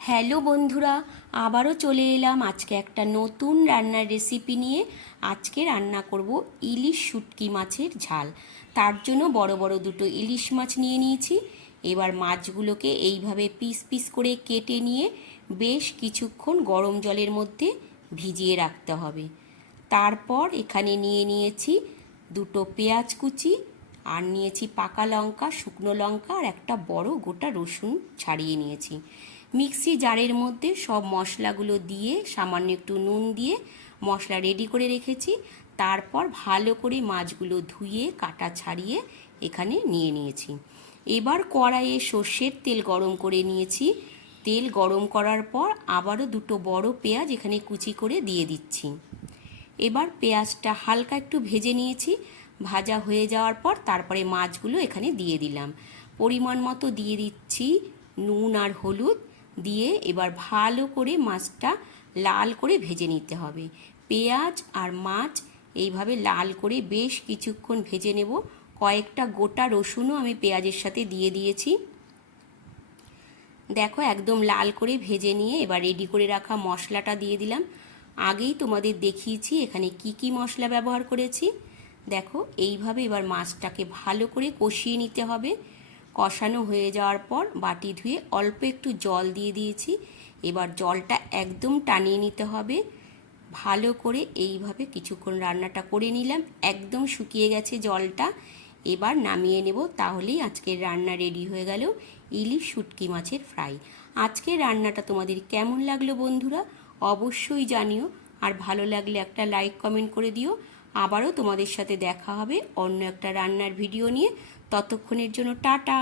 Hello বন্ধুরা, আবারও চলে এলাম আজকে একটা নতুন রান্নার রেসিপি নিয়ে। আজকে রান্না করব ইলিশ শুটকি মাছের ঝাল। তার জন্য বড় বড় দুটো ইলিশ মাছ নিয়ে নিয়েছি। এবার মাছগুলোকে এইভাবে পিস পিস করে কেটে নিয়ে বেশ কিছুক্ষণ গরম জলের মধ্যে ভিজিয়ে রাখতে হবে। তারপর এখানে নিয়ে নিয়েছি দুটো পেঁয়াজ কুচি, আর নিয়েছি পাকা লঙ্কা, শুকনো লঙ্কা, আর একটা বড় গোটা রসুন ছাড়িয়ে নিয়েছি। মিক্সি জারের মধ্যে সব মশলাগুলো দিয়ে সামান্য একটু নুন দিয়ে মশলা রেডি করে রেখেছি। তারপর ভালো করে মাছগুলো ধুয়ে কাটা ছাড়িয়ে এখানে নিয়ে নিয়েছি। এবার কড়াইয়ে সর্ষের তেল গরম করে নিয়েছি। তেল গরম করার পর আবারও দুটো বড় পেঁয়াজ এখানে কুচি করে দিয়ে দিচ্ছি। এবার পেঁয়াজটা হালকা একটু ভেজে নিয়েছি। ভাজা হয়ে যাওয়ার পর তারপরে মাছগুলো এখানে দিয়ে দিলাম। পরিমাণ মতো দিয়ে দিচ্ছি নুন আর হলুদ দিয়ে এবার ভালো করে মাছটা লাল করে ভেজে নিতে হবে। পেঁয়াজ আর মাছ এইভাবে লাল করে বেশ কিছুক্ষণ ভেজে নেব। কয়েকটা গোটা রসুনও আমি পেঁয়াজের সাথে দিয়ে দিয়েছি। দেখো একদম লাল করে ভেজে নিয়ে এবার রেডি করে রাখা মশলাটা দিয়ে দিলাম। আগেই তোমাদের দেখিয়েছি এখানে কি কি মশলা ব্যবহার করেছি। দেখো এইভাবে এবার মাছটাকে ভালো করে কষিয়ে নিতে হবে। কষানো হয়ে যাওয়ার পর বাটি ধুয়ে অল্প একটু জল দিয়ে দিয়েছি। এবার জলটা একদম টানিয়ে নিতে হবে। ভালো করে এইভাবে কিছুক্ষণ রান্নাটা করে নিলাম। একদম শুকিয়ে গেছে জলটা। এবার নামিয়ে নেব। তাহলেই আজকের রান্না রেডি হয়ে গেল, ইলিশ শুটকি মাছের ফ্রাই। আজকের রান্নাটা তোমাদের কেমন লাগলো বন্ধুরা অবশ্যই জানিও। আর ভালো লাগলে একটা লাইক কমেন্ট করে দিও। আবারও তোমাদের সাথে দেখা হবে অন্য একটা রান্নার ভিডিও নিয়ে। ততক্ষণের জন্য টাটা।